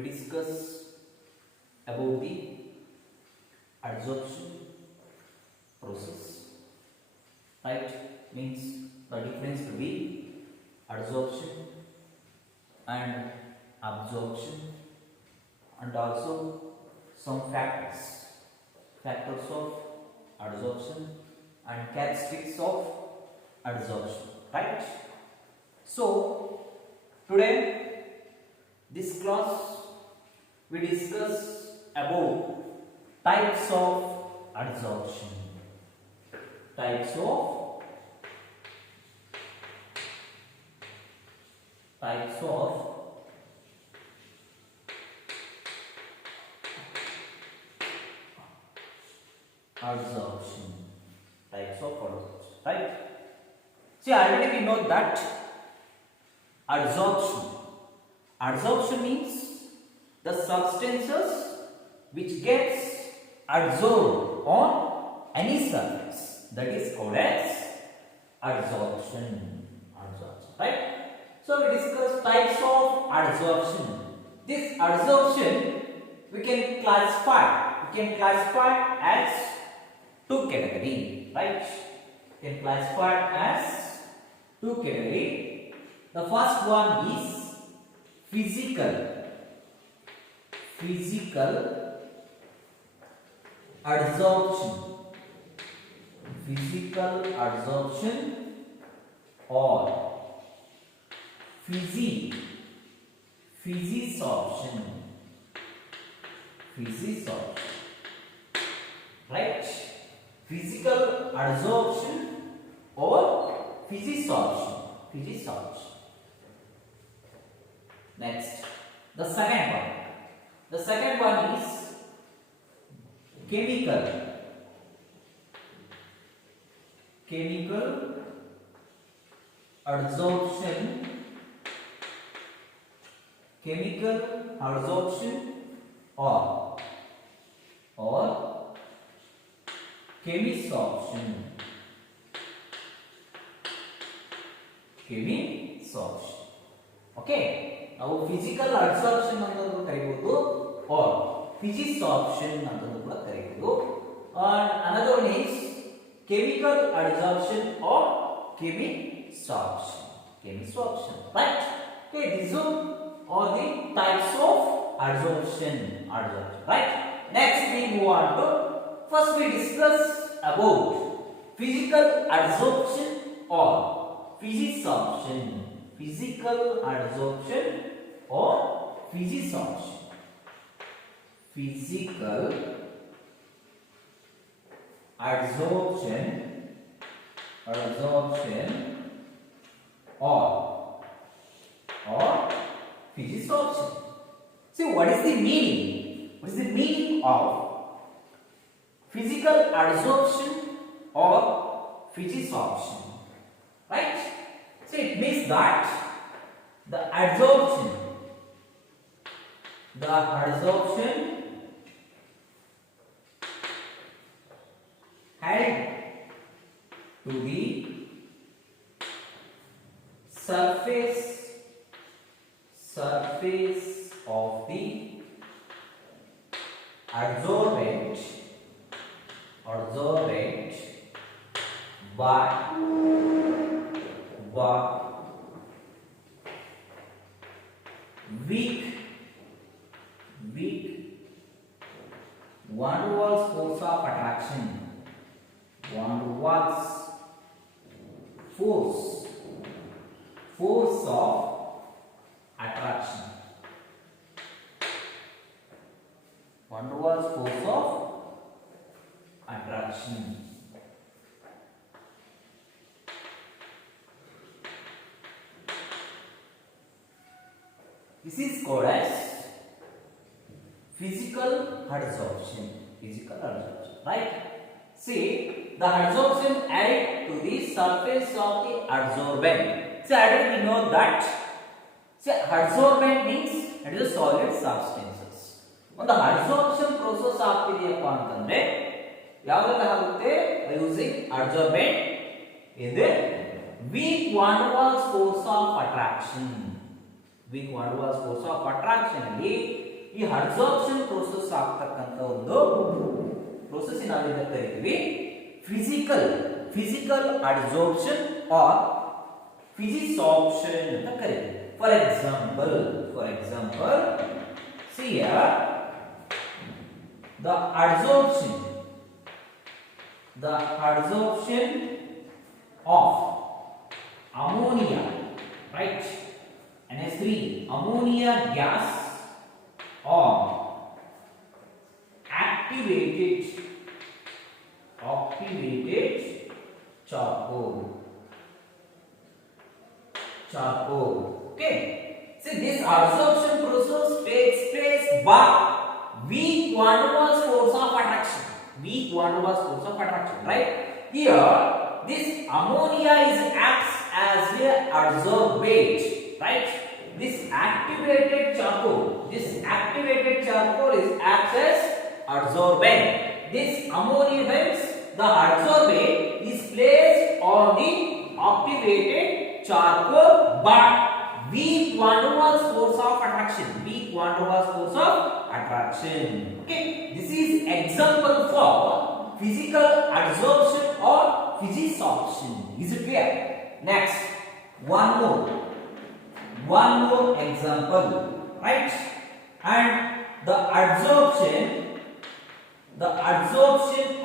we discuss about the adsorption process, right? Means the difference between adsorption and absorption, and also some factors of adsorption and characteristics of adsorption, right? So today this class we discuss about types of adsorption. Types of adsorption. Right? See, already we know that adsorption means the substances which gets adsorbed on any surface, that is called as adsorption, right? So we discuss types of adsorption. This adsorption we can classify as two categories, right? We can classify as two categories. The first one is physical adsorption or physisorption, right? Physical adsorption or physisorption. Next, the second one is chemical adsorption or chemisorption. Okay, now physical adsorption ಅನ್ನೋದು ಕರೆಯಬಹುದು or physisorption ಅನ್ನೋದು ಕೂಡ ಕರೆಯಬಹುದು. And another one is chemical adsorption or chemisorption, right? Okay, these are the types of adsorption, right? Next we move on to, first we discuss about physical adsorption or physisorption. Physical adsorption or physisorption. Physical adsorption or physisorption. See, what is the meaning? What is the meaning of physical adsorption or physisorption? Right? So it means that the adsorption had to the surface of the adsorbent by weak van der Waals force of attraction. Van der Waals force of attraction. Van der Waals force of attraction. This is called as physical adsorption, right? See, the adsorption added to the surface of the adsorbent. So already we know that adsorbent means it is a solid substances. ಒಂದು adsorption process ಆಗ್ತಿದೆಯಪ್ಪ ಅಂತಂದ್ರೆ ಯಾವಾಗ ಆಗುತ್ತೆ using adsorbent ಇದೆ weak van der Waals force of attraction. Weak van der Waals force of attraction ಅಲ್ಲಿ ಈ absorption process ಆಗ್ತಕ್ಕಂತ ಒಂದು process ನಾವೇನ ಕರಿತೀವಿ physical absorption R ಫಿಸಿಸಾರ್ಪ್ಷನ್ ಅಂತ ಕರಿತೀವಿ. For example see here the absorption of ammonia, right, NH3 ammonia gas on activated charcoal. Okay, see this absorption process takes place by weak van der Waals force of attraction. Right here, this ammonia acts as a adsorbate, right? This activated charcoal is acts as adsorbent. This ammonia, hence the adsorbate is placed on the activated charcoal, but weak van der Waals force of attraction. Okay, this is example for physical absorption or physisorption. Is it clear? Next, one more example, right? And the absorption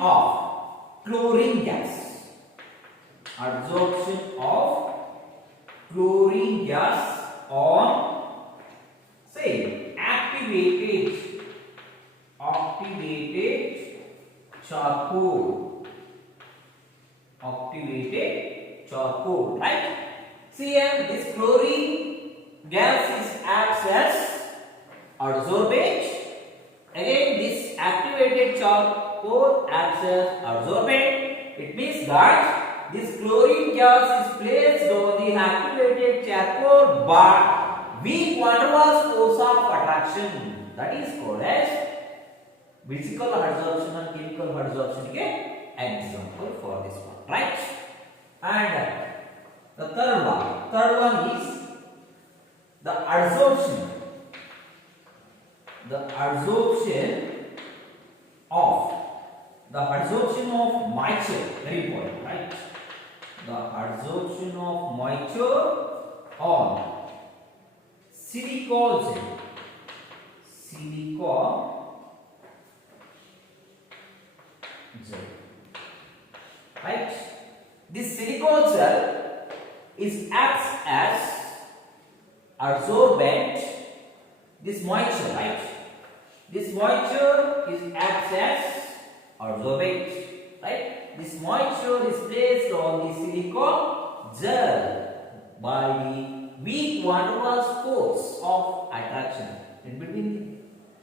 of chlorine gas. On, say, activated charcoal, right? See here, this chlorine gas acts as adsorbate. Again, this activated charcoal acts as adsorbate. It means that this chlorine gas is placed on the activated charcoal, but weak van der Waals force of attraction, that is called as physical adsorption and chemical adsorption ke example for this one, right? And the third one is the adsorption of moisture, very important, right? The adsorption of moisture on silicon gel, right? This silicon gel acts as adsorbent. This moisture, right? This moisture acts as adsorbent, right? This moisture is placed on the silicon gel by the weak van der Waals force of attraction in between,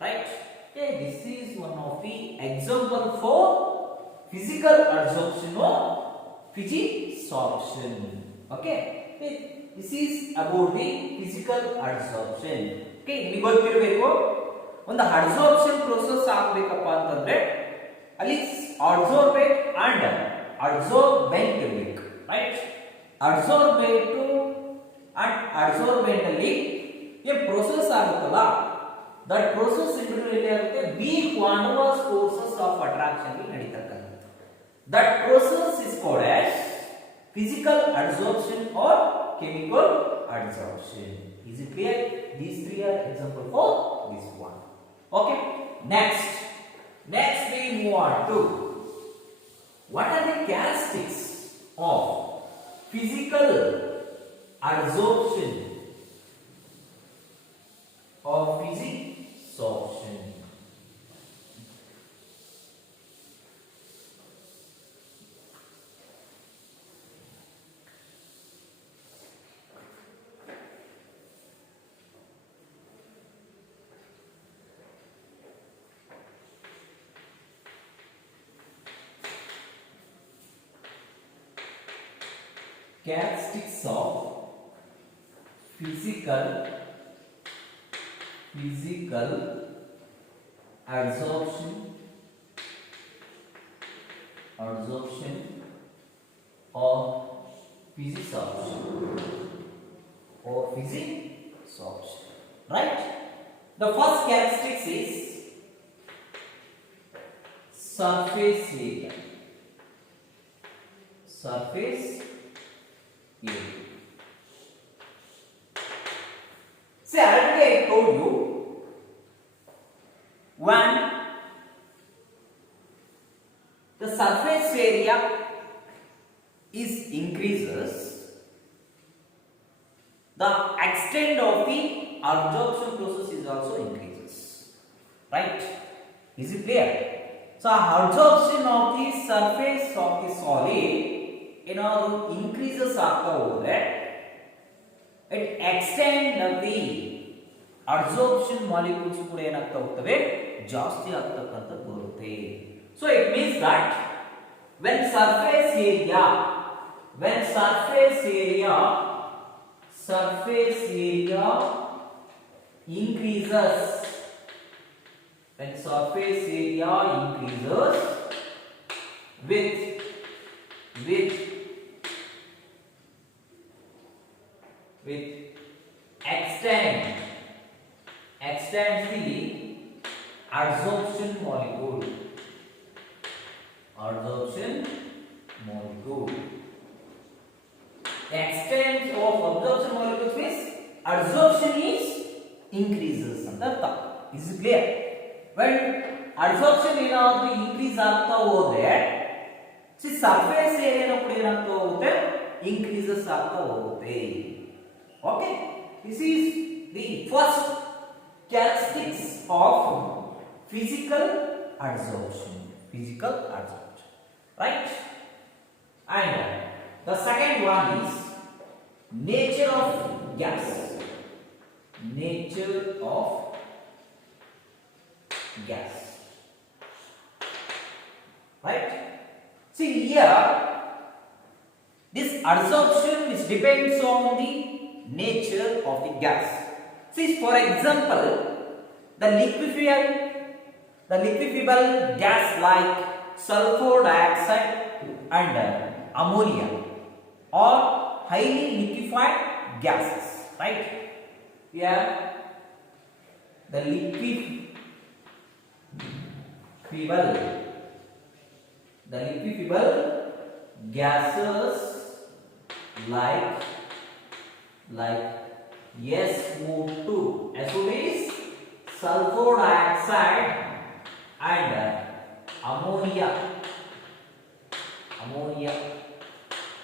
right? Okay, this is one of the example for physical adsorption or physisorption. Okay, this is about the physical adsorption. Okay, ನಿಮಗೆ ಗೊತ್ತಿರಬೇಕು ಒಂದು adsorption process ಆಗಬೇಕಪ್ಪ ಅಂತಂದ್ರೆ ಅಲ್ಲಿ adsorbate and adsorbent ಇರಬೇಕು, right? adsorbate and adsorbent ಅಲ್ಲಿ ಏನು process ಆಗುತ್ತಲ್ಲ, that process ಇಂಟರ್ನಲ್ಲಿ ಆಗುತ್ತೆ weak van der Waals forces of attraction ನಡೀತಕ್ಕಂಥದ್ದು. That process is called as physical adsorption or chemical adsorption. Is it clear? These three are example for this one. Okay, next we move on to what are the characteristics of physical adsorption or physisorption. Characteristics of physical adsorption or physisorption, right? The first characteristic is surface area. Surface area. See, already I told you, when the surface area is increases, the extent of the absorption process is also increases, right? Is it clear? So absorption of the surface of the solid increases after ಹೋದ್ರೆ it extend the absorption molecules ಕೂಡ ಏನಾಗ್ತಾ ಹೋಗ್ತವೆ, ಜಾಸ್ತಿ ಆಗ್ತಕ್ಕಂಥದ್ದು ಬರುತ್ತೆ. So it means that when surface area increases, when surface area increases with extends the adsorption molecule. The extent of absorption molecules means adsorption is increases ಅಂತ ಅರ್ಥ. Is it clear? When adsorption ಏನಾದರೂ increase ಆಗ್ತಾ ಹೋದ್ರೆ surface area ಕೂಡ ಏನಾಗ್ತಾ ಹೋಗುತ್ತೆ, increases ಆಗ್ತಾ ಹೋಗುತ್ತೆ. Okay, this is the first characteristics of physical adsorption, right? And the second one is nature of gas. Right? See here, this adsorption which depends on the nature of the gas. See, for example, the liquefiable gas like sulfur dioxide and ammonia are highly liquefied gases, right? Here the liquefiable gases like SO2 is sulfur dioxide and ammonia.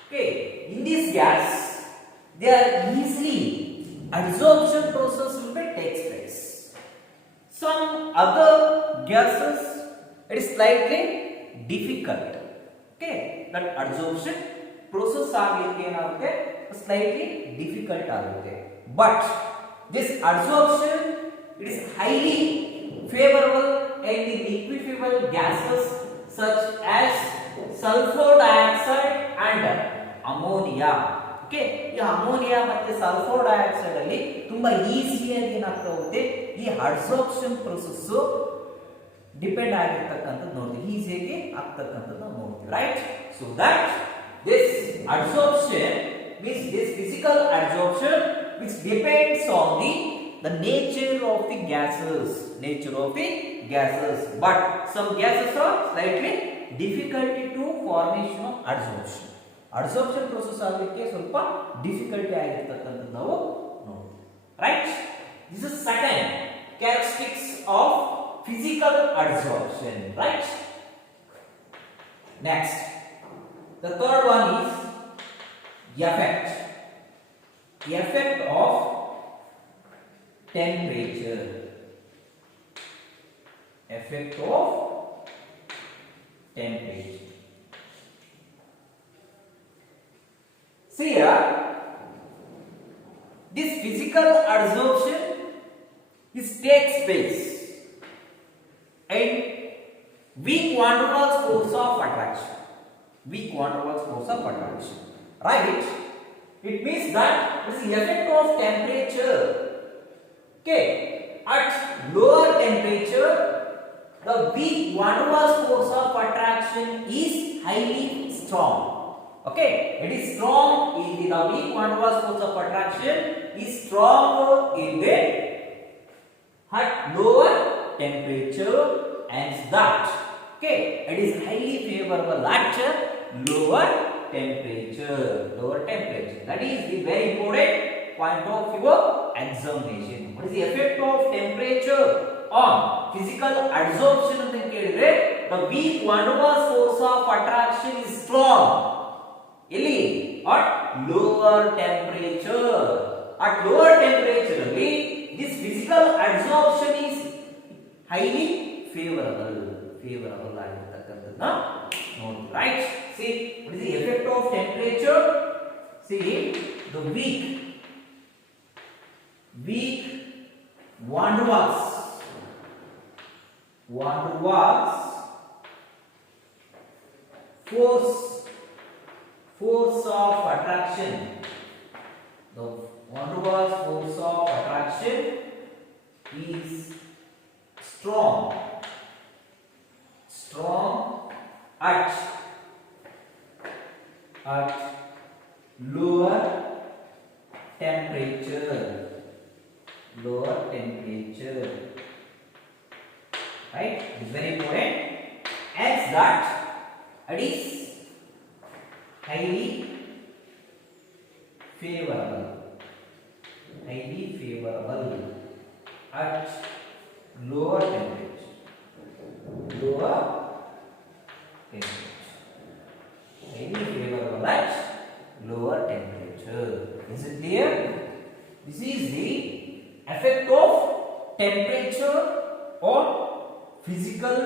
Okay, in this gas they are easily adsorption process will be takes place. Some other gases it is slightly difficult. Okay, that adsorption process ಆಗಲಿಕ್ಕೆ ಏನಾಗುತ್ತೆ, slightly difficult ಆಗುತ್ತೆ. But this adsorption it is highly favorable in the liquefiable gases such as sulfur dioxide and ammonia. Okay, ಈ ammonia ಮತ್ತೆ sulphur dioxide ಅಲ್ಲಿ ತುಂಬಾ ಈಸಿಯಾಗಿ ಏನಾಗ್ತಾ ಹೋಗುತ್ತೆ, ಈ ಅಡ್ಸಾರ್ಪ್ಷನ್ ಪ್ರೊಸೆಸ್ ಡಿಪೆಂಡ್ ಆಗಿರ್ತಕ್ಕಂಥದ್ದು ನೋಡ್ತೀವಿ, ಈಸಿಯಾಗಿ ಆಗ್ತಕ್ಕಂಥದ್ದು ನಾವು ನೋಡ್ತೀವಿ, right? So that this adsorption means this physical adsorption which depends on the nature of the gases, but some gases are slightly difficulty to formation of adsorption. Adsorption process ಆಗಲಿಕ್ಕೆ ಸ್ವಲ್ಪ difficulty ಆಗಿರ್ತಕ್ಕಂಥದ್ದು ನಾವು ನೋಡ್ತೀವಿ, right? This is second characteristics of physical adsorption, right? Next, the third one is effect of temperature. See here, this physical adsorption takes place in weak van der Waals force of attraction. Right? It means that this is the effect of temperature. Okay, at lower temperature, the weak van der Waals force of attraction is highly strong. Okay, it is strong in the weak van der Waals force of attraction is strong in the at lower temperature, and that okay, it is highly favorable at lower temperature. Lower temperature, that is the very important point of your examination. What is the effect of temperature on physical adsorption ಅಂತ ಕೇಳಿದ್ರೆ, the weak van der Waals force of attraction is strong. ಎಲ್ಲಿ? At lower temperature. At lower temperature ಅಲ್ಲಿ this physical adsorption is highly favorable ಆಗಿರತಕ್ಕಂಥದ್ದನ್ನ ನೋಡಿ. Right? See, what is the effect of temperature? See, the weak van der Waals force of attraction. The van der Waals force of attraction is strong at lower temperature. Right? It's very important. As that it is highly favorable at lower temperature. Highly favorable at lower temperature. Is it clear? This is the effect of temperature on physical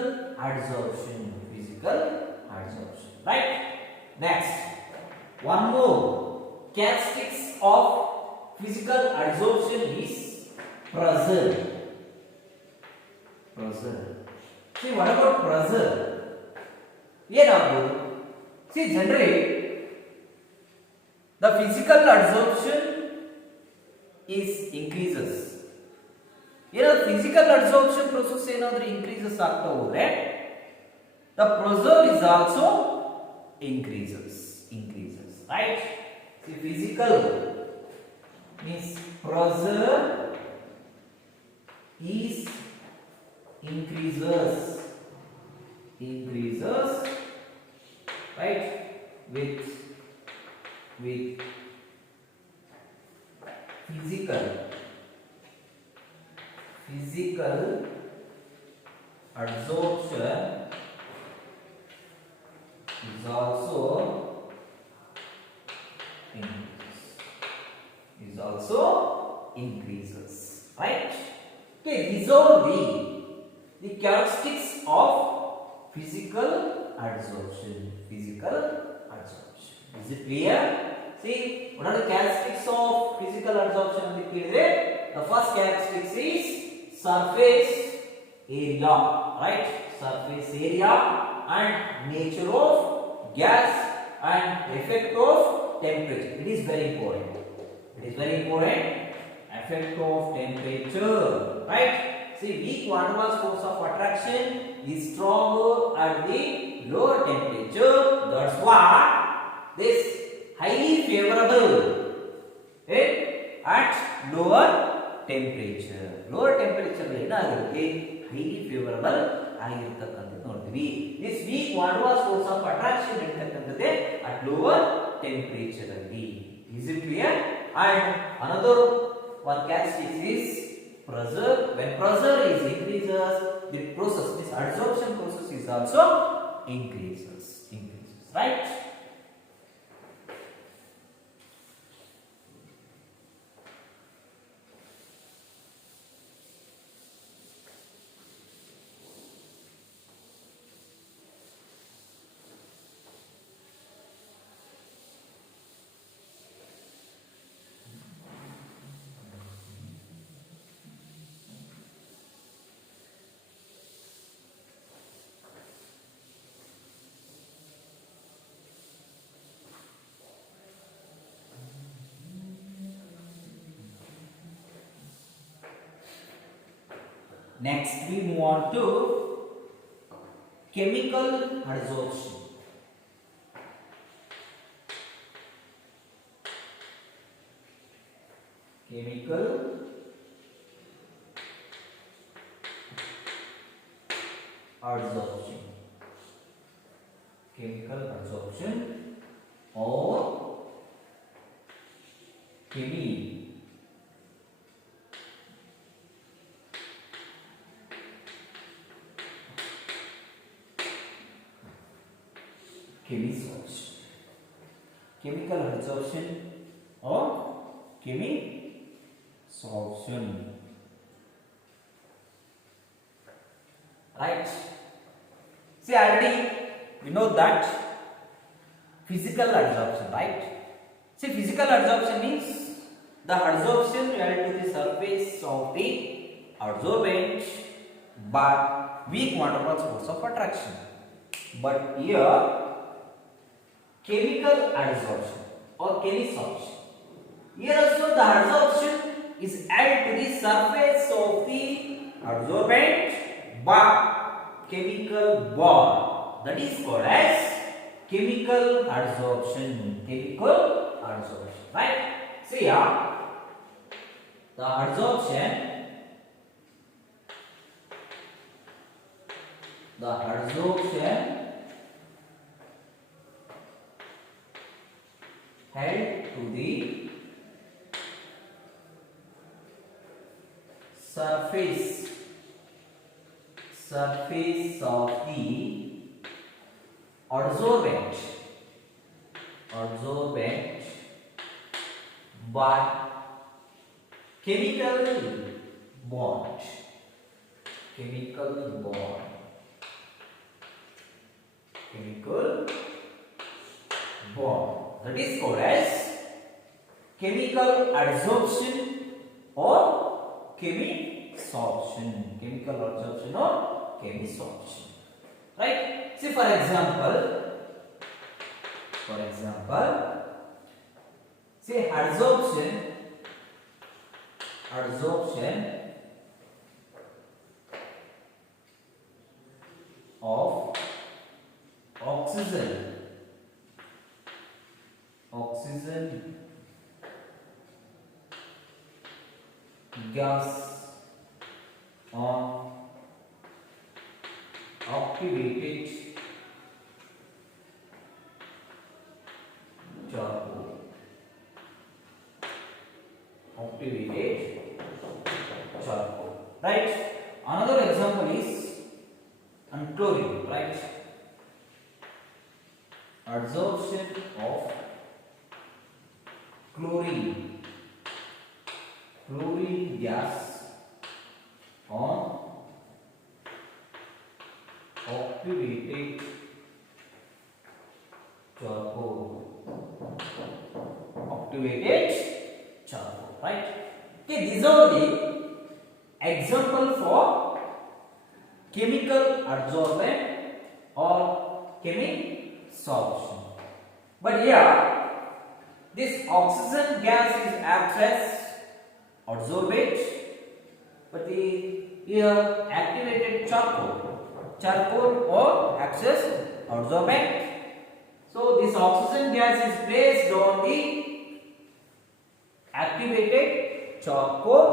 adsorption. Right? Next, one more characteristics of physical adsorption is pressure. See, what about pressure? See, generally the physical adsorption is increases. Physical adsorption process ಏನಾದರೂ increases ಆಗ್ತಾ ಹೋದ್ರೆ, the pressure is also increases. Right? See, physical means pressure is increases, right, with physical adsorption is also increases. Right? Okay, these are the characteristics of physical adsorption. Is it clear? See, what are the characteristics of physical adsorption? The first characteristic is surface area. Right? Surface area and nature of gas and effect of temperature. It is very important. Effect of temperature. Right? See, weak van der Waals force of attraction is stronger at the lower temperature. That's why this highly favorable at lower temperature. Lower temperature ಏನಾಗುತ್ತೆ, highly favorable ಆಗಿರತಕ್ಕಂಥದ್ದು ನೋಡ್ತೀವಿ. This weak van der Waals force of attraction ಇರತಕ್ಕಂಥದ್ದೇ at lower temperature ಅಲ್ಲಿ. Is it clear? And another one characteristic is pressure. When pressure is increases, the process, this adsorption process is also increases. Right? Next, we move on to chemical adsorption. Chemical adsorption. Chemical adsorption or chemi chemisorption. Chemical adsorption or chemisorption. Right? See, already we know that physical adsorption, right? See, physical adsorption means the adsorption related to the surface of the adsorbent by weak van der Waals force of attraction. But here, chemical adsorption or chemisorption. Here also the adsorption is added to the surface of the adsorbent by chemical bond. That is called as chemical adsorption. Chemical adsorption, right? See here, the adsorption held to the surface of the adsorbent by chemical bond. That is called as chemical adsorption or chemisorption. Chemical adsorption or chemisorption. Right? See, for example, say adsorption of oxygen gas on activated charcoal. Right? Another example is chlorine. Right? Adsorption of chlorine gas on activated charcoal. Right? Okay, these are the example for chemical adsorbent or chemisorption. But here, this oxygen gas is acts as adsorbent, but the here activated charcoal or acts as adsorbent. So this oxygen gas is placed on the activated charcoal.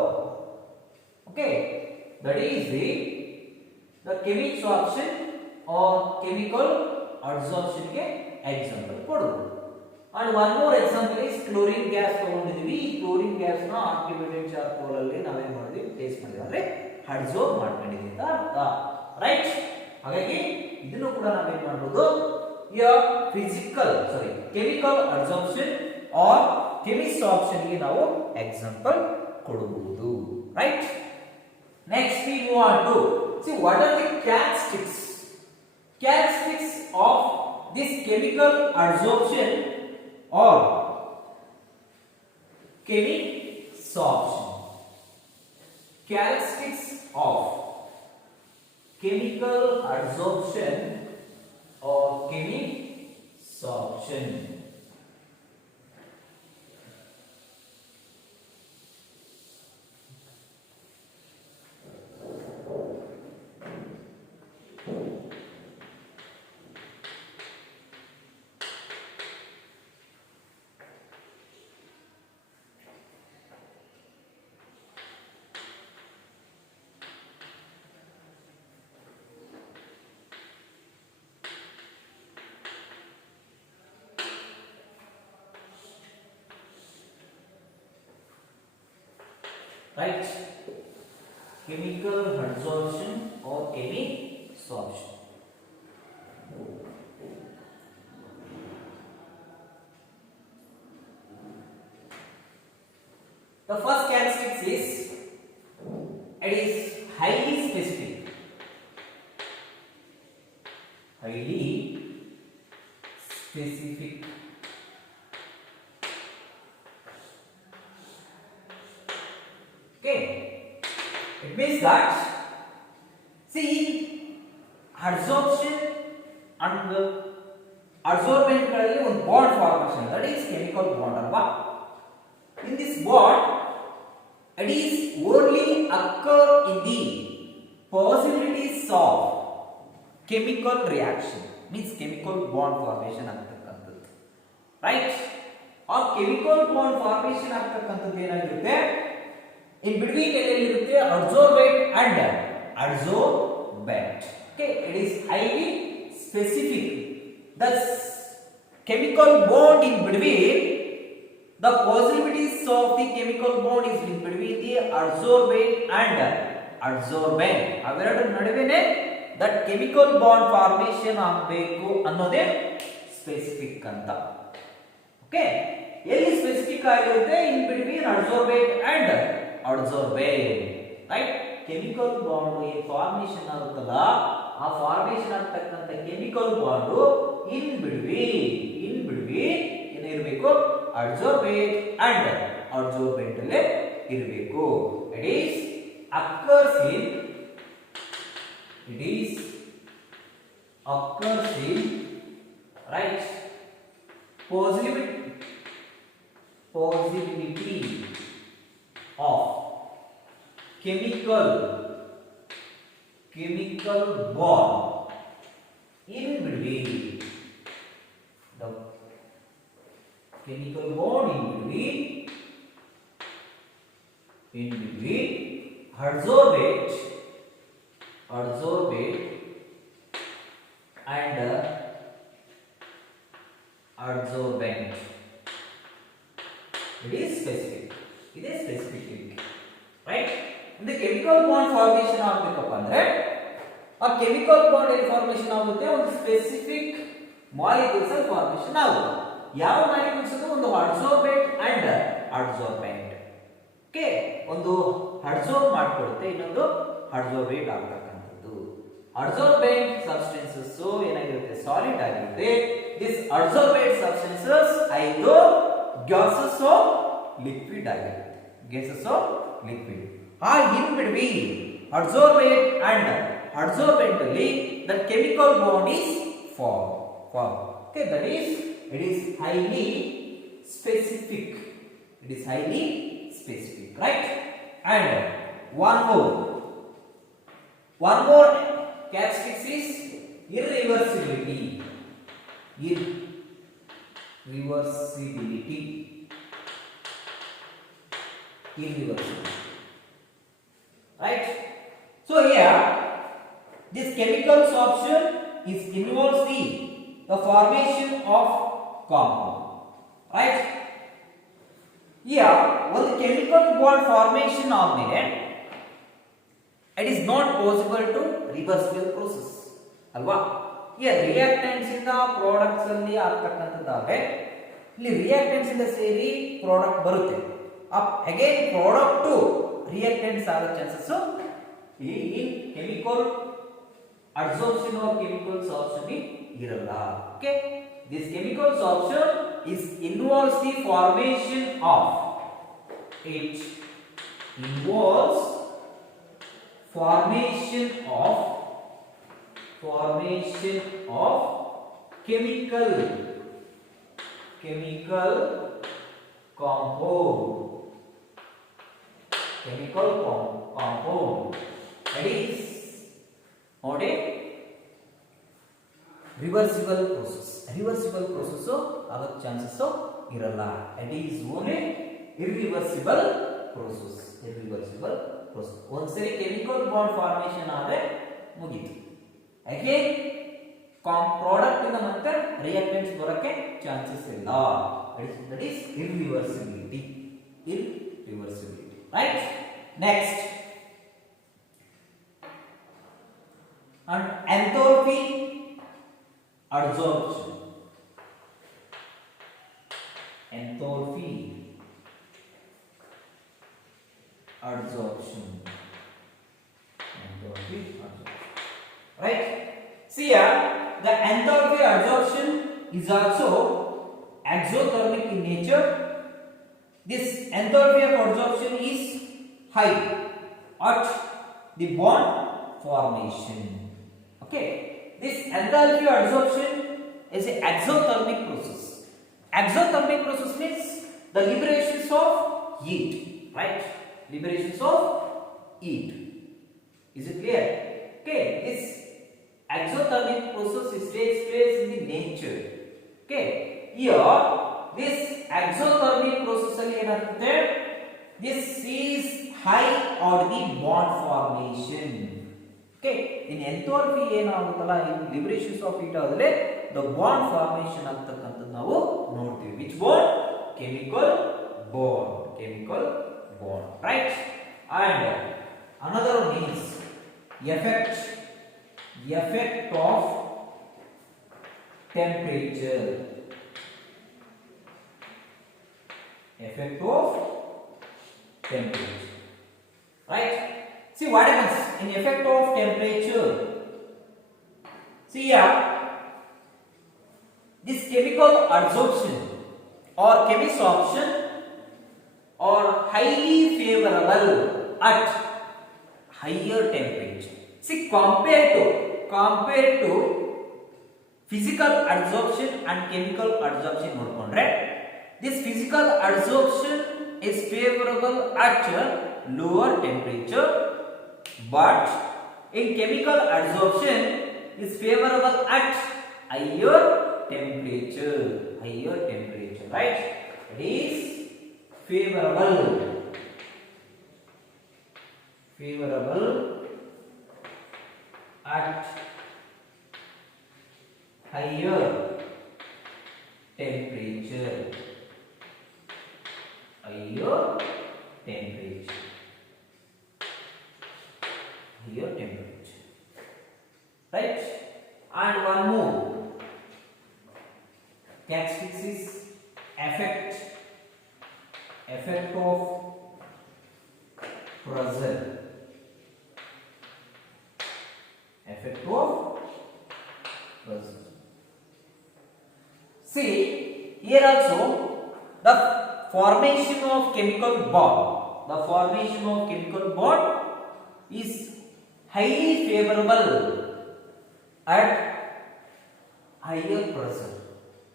Okay, that is the chemisorption or chemical adsorption ke example kodu. And one more example is chlorine gas ತಗೊಂಡಿದ್ದೀವಿ. ಈ chlorine gas ನ activated charcoal ಅಲ್ಲಿ ನಾವೇನ್ ಮಾಡಿದ್ವಿ place ಮಾಡಿದ್ವಿ ಅಂದ್ರೆ ಅಡ್ಸೋರ್ಬ್ ಮಾಡ್ಕೊಂಡಿದ್ದೀವಿ ಅಂತ ಅರ್ಥ. ರೈಟ್? ಹಾಗಾಗಿ ಇದನ್ನು ಕೂಡ ನಾವೇನ್ ಮಾಡಬಹುದು chemical adsorption or chemisorption ಗೆ ನಾವು example ಕೊಡಬಹುದು. Right? Next we move on to see what are the characteristics of this chemical adsorption or chemisorption. Characteristics of chemical adsorption or chemisorption. right? Chemical adsorption or chemisorption. The first characteristic is it is highly specific. Highly specific. Okay, it means that see adsorption and adsorbent ಗಳಲ್ಲಿ ಒಂದು bond formation, that is chemical bond ಅಲ್ವಾ. In this bond it is only occur in the possibilities of chemical reaction, means chemical bond formation ಆಗ್ತಕ್ಕಂಥದ್ದು, right? ಆ chemical bond formation ಆಗ್ತಕ್ಕಂಥದ್ದು ಏನಾಗಿರುತ್ತೆ, in between ಎಲ್ಲಿರುತ್ತೆ adsorbate and adsorbent. Okay, it is highly specific. The chemical bond in between, the possibilities of the chemical bond is in between the adsorbate and adsorbent. ಅವೆರಡರ ನಡುವೆನೇ that chemical bond formation ಆಗಬೇಕು ಅನ್ನೋದೇ specific ಅಂತ. Okay, ಎಲ್ಲಿ specific ಆಗಿರುತ್ತೆ, in between adsorbate and adsorbent, right? Chemical bond ಏನು formation ಆಗುತ್ತಲ್ಲ, ಆ formation ಆಗ್ತಕ್ಕಂಥ chemical bond in between ಏನಿರಬೇಕು, adsorbate and adsorbent ಅಲ್ಲೇ ಇರಬೇಕು. It is occurs in right possibility of chemical bond in between the chemical bond in between adsorbate and adsorbent. It is specific. Right? In the chemical bond formation ಆಗಬೇಕಪ್ಪ ಅಂದ್ರೆ ಆ chemical bond ಏನು formation ಆಗುತ್ತೆ, ಒಂದು specific molecules ಅಲ್ಲಿ formation ಆಗುತ್ತೆ. ಯಾವ molecules ಅದು, ಒಂದು adsorbate and adsorbent. ಓಕೆ, ಒಂದು ಅಡ್ಸೋರ್ಬ್ ಮಾಡಿಕೊಡುತ್ತೆ, ಇನ್ನೊಂದು adsorbate ಆಗ್ತಕ್ಕಂಥದ್ದು. adsorbent substances ಏನಾಗಿರುತ್ತೆ, ಸಾಲಿಡ್ ಆಗಿರುತ್ತೆ. this adsorbate substances ಐದು gases of liquid ಆಗಿರುತ್ತೆ, gases of liquid. ಆ in between adsorbate and adsorbent ಅಲ್ಲಿ the chemical bond is formed. Okay, that is it is highly specific. Right? And one more characteristic is irreversibility. Right? So here this chemical sorption involves the formation of compound. Right? Here ಒಂದು chemical bond formation ಆದ್ಮೇಲೆ it is not possible to reversible process ಅಲ್ವಾ. here reactants ಇಂದ products ಅಲ್ಲಿ ಆಗ್ತಕ್ಕಂಥದ್ದಾದ್ರೆ ಇಲ್ಲಿ reactants ಇಂದ ಸೇರಿ product ಬರುತ್ತೆ, again product to reactants ಆಗೋ ಚಾನ್ಸಸ್ ಈ chemical adsorption or chemical sorption ಇರಲ್ಲ. okay, this chemical sorption involves the formation of chemical compound. That is not a reversible process. ಆಗೋ ಚಾನ್ಸಸ್ ಇರಲ್ಲ. it is only irreversible process. ಒಂದ್ಸರಿ chemical bond formation ಆದ್ರೆ ಮುಗೀತು. again product ಇಂದ ಮತ್ತೆ reactants ಬರೋಕ್ಕೆ chances ಇಲ್ಲ. that is irreversibility. Right? next and enthalpy adsorption. Enthalpy adsorption. Enthalpy adsorption. Right? See here, the enthalpy adsorption is also exothermic in nature. This enthalpy of adsorption is high at the bond formation. Okay, this enthalpy adsorption is an exothermic process. Exothermic process means the liberations of heat, right? Liberations of heat. Is it clear? Okay, this exothermic process takes place in the nature. Okay, here this exothermic process alli enagutte, this is high on the bond formation. Okay, in enthalpy ಏನಾಗುತ್ತಲ್ಲ ಈ liberations of heat ಆದ್ರೆ the bond formation ಆಗ್ತಕ್ಕಂಥದ್ದು ನಾವು ನೋಡ್ತೀವಿ. Which bond? Chemical bond. Chemical bond, right? And another one is effect of temperature. Effect of temperature, right? See what happens in effect of temperature. See here, this chemical adsorption or chemisorption are highly favorable at higher temperature. See, compared to physical adsorption and chemical adsorption nodkondre, this physical adsorption is favorable at lower temperature, but in chemical adsorption is favorable at higher temperature, right? It is favorable at higher temperature, right? And one more, Castiglione is effect of pressure. Effect of pressure. See, here also the formation of chemical bond is highly favorable at higher pressure,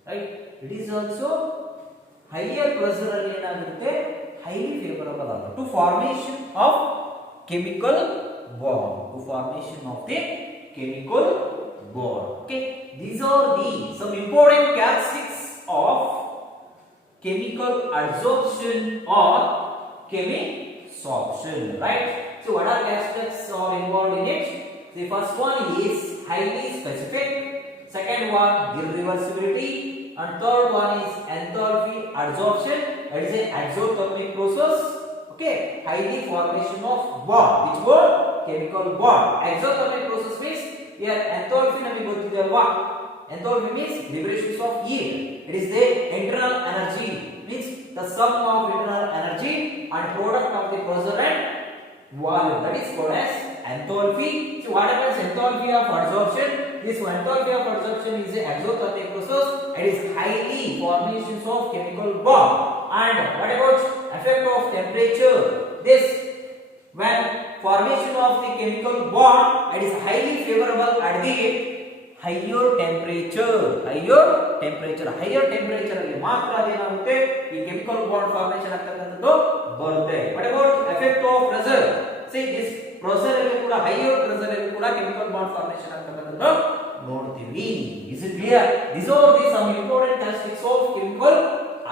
right? It is also higher pressure alli enagutte highly favorable to formation of chemical bond, Okay, these are the some important characteristics of chemical adsorption or chemisorption, right? So what are characteristics are involved in it? The first one is highly specific, second one irreversibility, and third one is enthalpy adsorption. That is an exothermic process. Okay, highly formation of bond. Which bond? Chemical bond. Exothermic process means here enthalpy namage gottide alva. Enthalpy means liberations of heat. It is the internal energy, means the sum of internal energy and product of the pressure and volume. That is called as enthalpy. So what happens enthalpy of adsorption? This enthalpy of adsorption is an exothermic process. It is highly formations of chemical bond. And what about effect of temperature? This when formation of the chemical bond, it is highly favorable at the higher temperature ಅಲ್ಲಿ ಮಾತ್ರ ಏನಾಗುತ್ತೆ ಈ chemical bond formation ಆಗ್ತಕ್ಕಂಥದ್ದು ಬರುತ್ತೆ. What about effect of pressure? See this pressure ಅಲ್ಲಿ ಕೂಡ higher pressure ಅಲ್ಲಿ ಕೂಡ chemical bond formation ಆಗ್ತಕ್ಕಂಥದ್ದು ನೋಡ್ತೀವಿ. Is it clear? These are the some important characteristics of chemical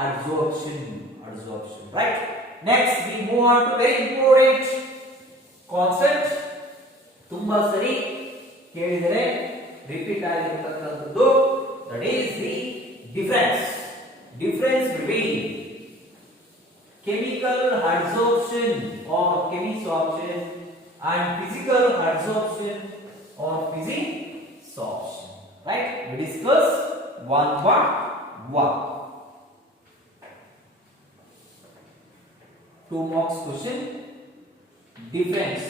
adsorption, right? Next we move on to very important concept, ತುಂಬಾ ಸರಿ ಕೇಳಿದರೆ repeat ಆಗಿರತಕ್ಕಂಥದ್ದು, that is the difference between chemical adsorption or chemisorption and physical adsorption or physisorption. Right? We discuss one by one. 2 marks question. Difference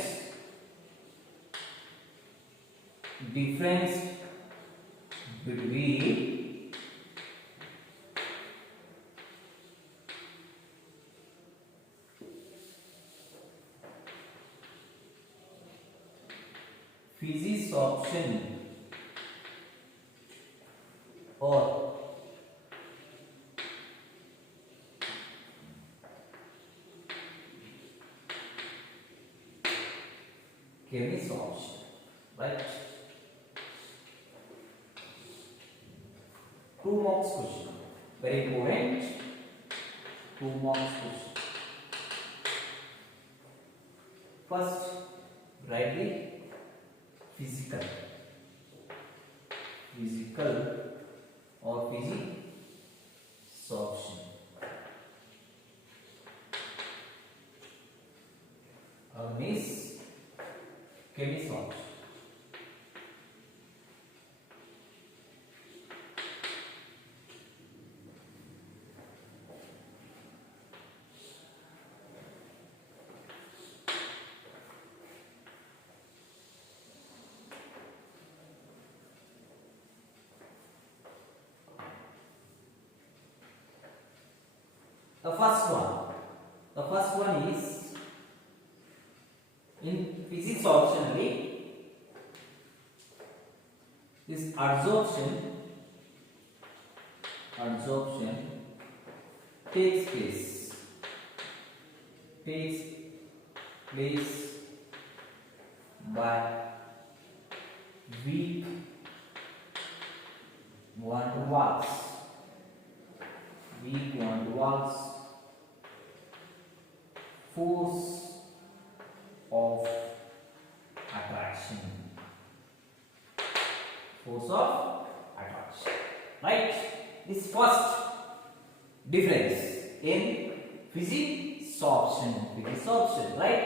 between physisorption or chemisorption. Right? 2 marks question. Very important. 2 marks question. First, write the physical or physisorption. Miss chemisorption. The first one is in physisorption. This adsorption takes place by weak van der Waals force of attraction. Right? This first difference in physisorption. Right?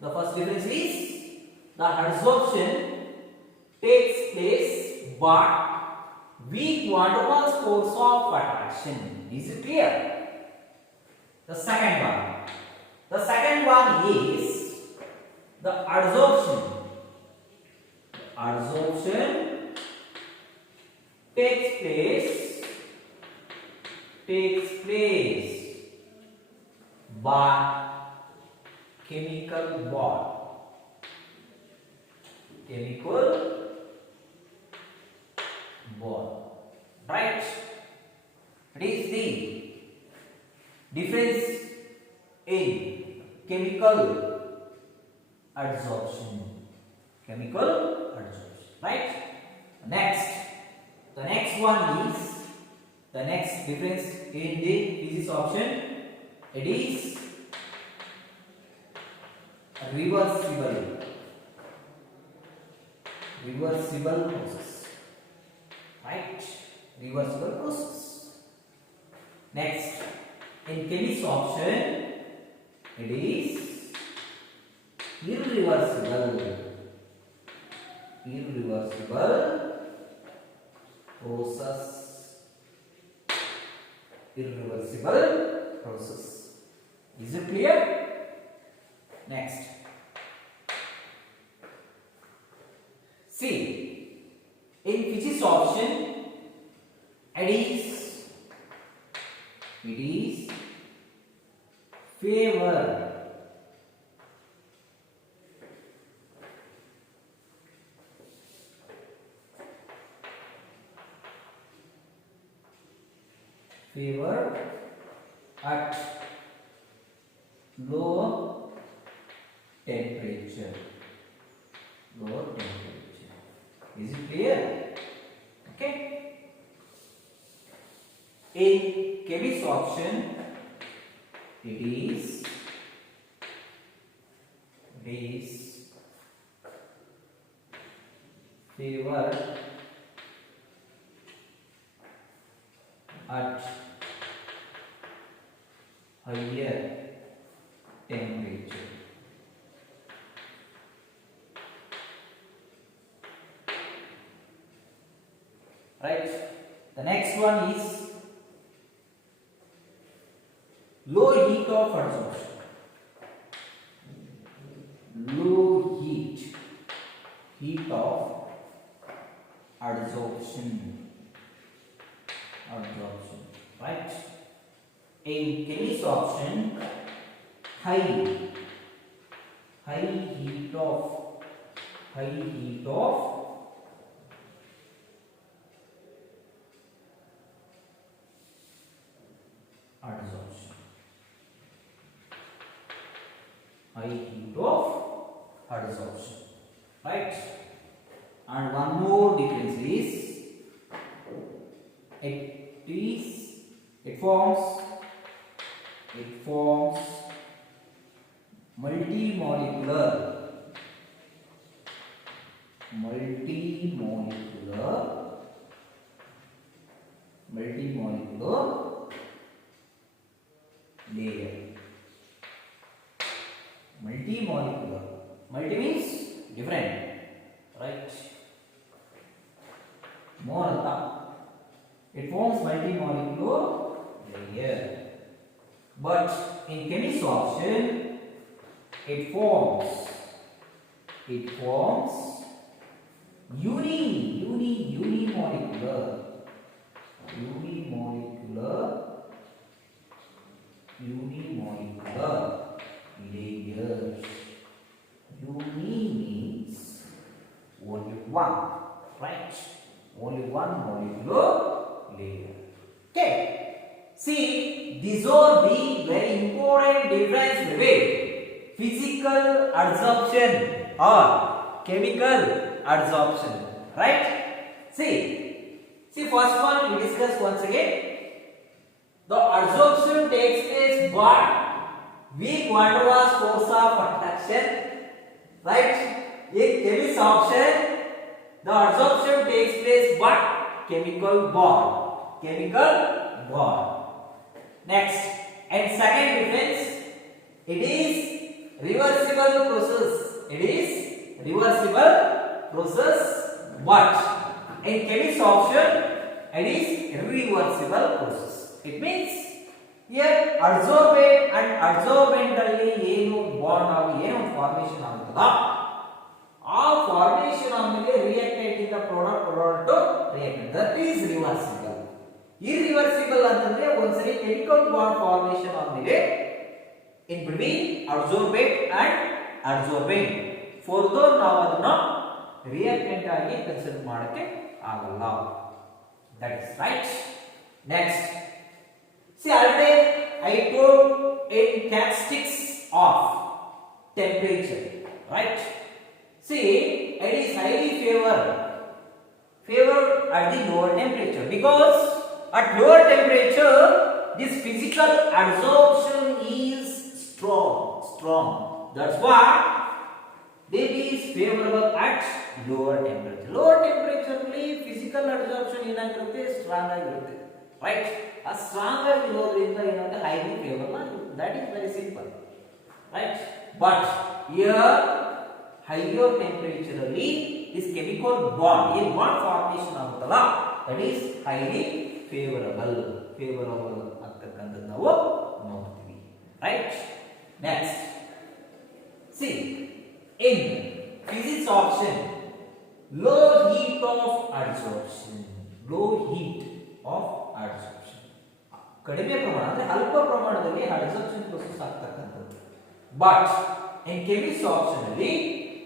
The first difference is the adsorption takes place but weak van der Waals force of attraction. Is it clear? The second one is the adsorption. Adsorption takes place by chemical bond. Right? It is the difference in chemical adsorption. Right? The next one is the next difference in the physisorption. It is reversible process. Right? Reversible process. Next, in chemisorption, it is irreversible process. Is it clear? Next, see, in physisorption, it is favor at low temperature. Is it clear? Okay. In chemisorption, it is favor at higher temperature. Right? The next one is low heat of adsorption. Low heat of adsorption. Right? In Kelly's option, high heat of adsorption. High heat of adsorption. Right? And one more difference is it forms multimolecular layer. Multimolecular. Multi means different, right? More on top. It forms multimolecular layer. But in chemistry option, it forms unimolecular layers. Uni means only one, right? Only one molecular layer. Okay. See, these are the very important difference between physical adsorption or chemical adsorption, right? See, first one we discuss once again. The adsorption takes place by weak van der Waals force of attraction, right? In chemistry option, the adsorption takes place by chemical bond. Next, and second difference, it is reversible process. But in chemistry option, it is irreversible process. It means here adsorbate and adsorbent alli ಏನು bond ಆಗಿ ಏನು formation ಆಗುತ್ತಲ್ಲ ಆ formation ಆದ್ಮೇಲೆ reactant ಇಂದ product reactant that is reversible. irreversible ಅಂತಂದ್ರೆ ಒಂದ್ಸರಿ chemical bond formation ಆದ್ಮೇಲೆ in between adsorbate and adsorbent further ನಾವು ಅದನ್ನ ರಿಯಾಕ್ಟೆಂಟ್ ಆಗಿ ಕನ್ಸಿಡರ್ ಮಾಡಕ್ಕೆ ಆಗಲ್ಲ. That is right. Next, see already I told in characteristics of temperature, right? See, it is highly favored at the lower temperature because at lower temperature this physical adsorption is strong. That's why it is favorable at lower temperature. Lower temperature ಅಲ್ಲಿ physical adsorption ಏನಾಗಿರುತ್ತೆ strong ಆಗಿರುತ್ತೆ, right? ಆ strong ಆಗಿರೋದ್ರಿಂದ ಏನಾಗುತ್ತೆ highly favorable ಆಗಿರುತ್ತೆ. That is very simple, right? But here higher temperature ಅಲ್ಲಿ this chemical bond formation ಆಗುತ್ತಲ್ಲ that is highly favorable ಅಂತಕ್ಕಂಥದ್ದು ನಾವು ನೋಡ್ತೀವಿ, right? Next, see, in physics option, low heat of adsorption. ಕಡಿಮೆ ಪ್ರಮಾಣ ಅಂದ್ರೆ ಅಲ್ಪ ಪ್ರಮಾಣದಲ್ಲಿ adsorption process ಆಗ್ತಕ್ಕಂಥದ್ದು. But in chemistry option ಅಲ್ಲಿ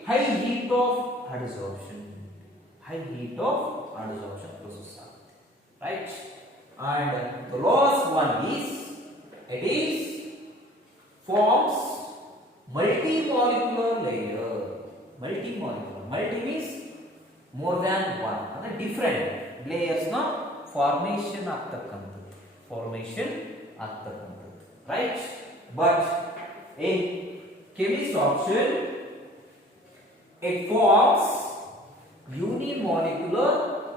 high heat of adsorption process ಆಗುತ್ತೆ, right? And the last one is it is forms multimolecular layer. Multi means more than one, ಅಂದ್ರೆ different layers ನ formation ಆಗ್ತಕ್ಕಂಥದ್ದು, right? But in chemistry option it forms unimolecular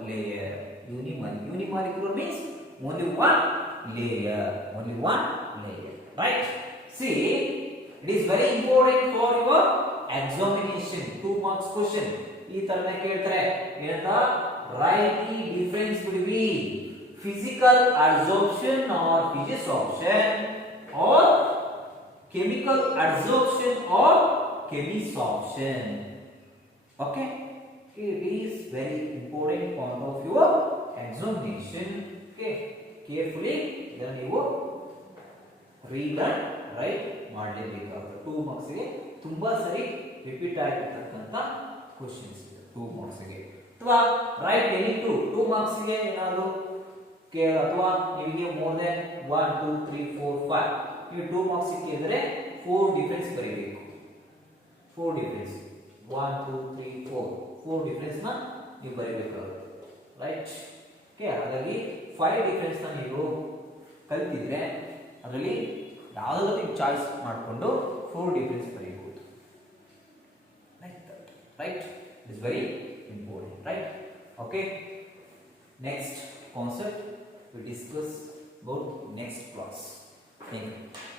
layer. Unimolecular means only one layer. right? See, it is very important for your examination. 2 marks question. ಈ ತರನೇ ಕೇಳ್ತಾರೆ ಏನಂತ, write the difference between physical adsorption or physisorption or chemical adsorption or chemisorption. Okay, it is very important part of your examination. Okay, carefully ಇದನ್ನ ನೀವು read and write ಮಾಡಲೇಬೇಕಾಗುತ್ತೆ. 2 marks ಗೆ ತುಂಬಾ ಸರಿ repeat ಆಗಿರತಕ್ಕಂತ questions ಇದೆ 2 marks ಗೆ. ಅಥವಾ right any 2 marks ಗೆ ಏನಾದರೂ ಅಥವಾ ನಿಮಗೆ ಮೋರ್ ದೆನ್ 1 2 3 4 5 ನೀವು 2 marks ಗೆ ಇದ್ದರೆ 4 ಡಿಫರೆನ್ಸ್ ಬರೀಬೇಕು. 4 ಡಿಫರೆನ್ಸ್ 1 2 3 4 ಡಿಫರೆನ್ಸ್ ನ ನೀವು ಬರೀಬೇಕಾಗುತ್ತೆ, ರೈಟ್? ಓಕೆ, ಹಾಗಾಗಿ 5 ಡಿಫರೆನ್ಸ್ ನ ನೀವು ಕಲಿತಿದ್ರೆ ಅದರಲ್ಲಿ ಯಾವುದಾದ್ರೂ ನೀವು ಚಾಯ್ಸ್ ಮಾಡಿಕೊಂಡು 4 ಡಿಫರೆನ್ಸ್ ಬರೀಬಹುದು, right? It is very important, right? Okay, next concept we discuss about next class. Thank you.